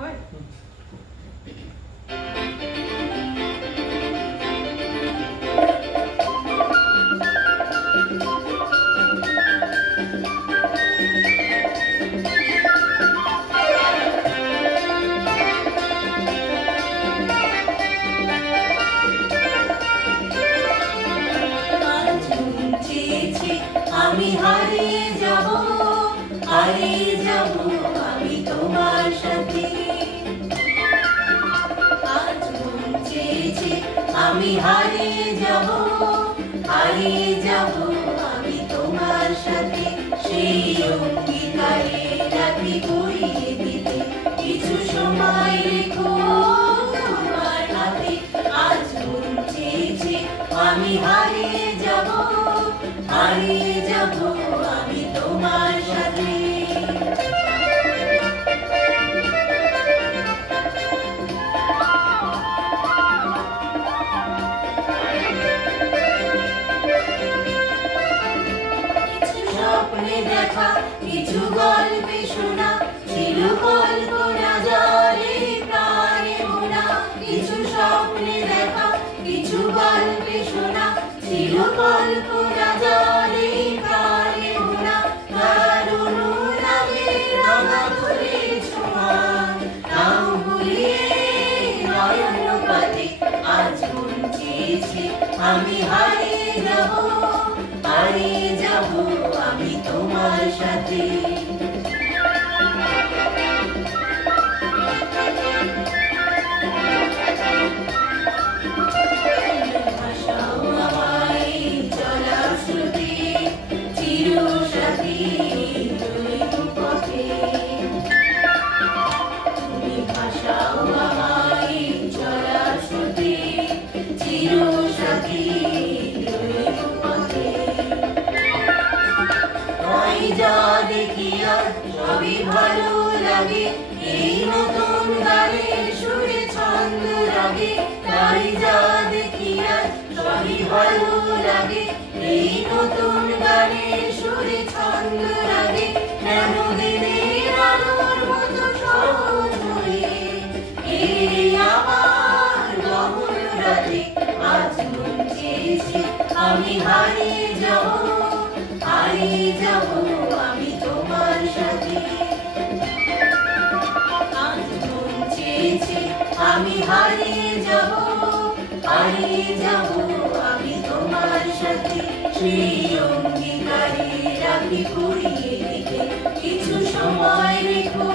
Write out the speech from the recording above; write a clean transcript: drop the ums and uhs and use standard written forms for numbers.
হয়। আমি হারিয়ে যাব আমি তোমার সাথে। আজ মন চেয়েছে আমি হারিয়ে যাব আমি তোমার সাথে। সেই অঙ্গীকারে রাখি পরিয়ে দিতে কিছু সময় রেখো তোমার হাতে। আজ মন চেয়েছে আমি হারিয়ে যাব আমি তোমার সাথে। কিছু স্বপ্নে দেখা কিছু গল্পে শোনা ছিল কল্পনা জলে প্রাণে বোনা। কিছু স্বপ্নে দেখা কিছু গল্পে শোনা ছিল কল্পনা জলে প্রাণে বোনা। কারণ লাগে রাঙা তুলে ছোঁয়া নাও ভুলিয়ে নয়ন পাতে। আজ মন চেয়েছে আমি হারিয়ে যাব আমি তোমার সাথে। যা দেখি আর সবই ভালো লাগে এই নতুন গানের সুরে ছন্দ লাগে। তাই যা দেখি আর সবই ভালো লাগে এই নতুন গানের সুরে ছন্দ লাগে। কেন দিনের আলোর মতো সহজ হয়ে এই আমার গহন রাতে। আজ মন চেয়েছে আমি হারিয়ে যাব আমি তোমার সাথে। আজ মন চেয়েছে আমি হারিয়ে যাব আমি তোমার সাথে। সেই অঙ্গীকারে রাখি পরিয়ে দিতে কিছু সময় রেখো।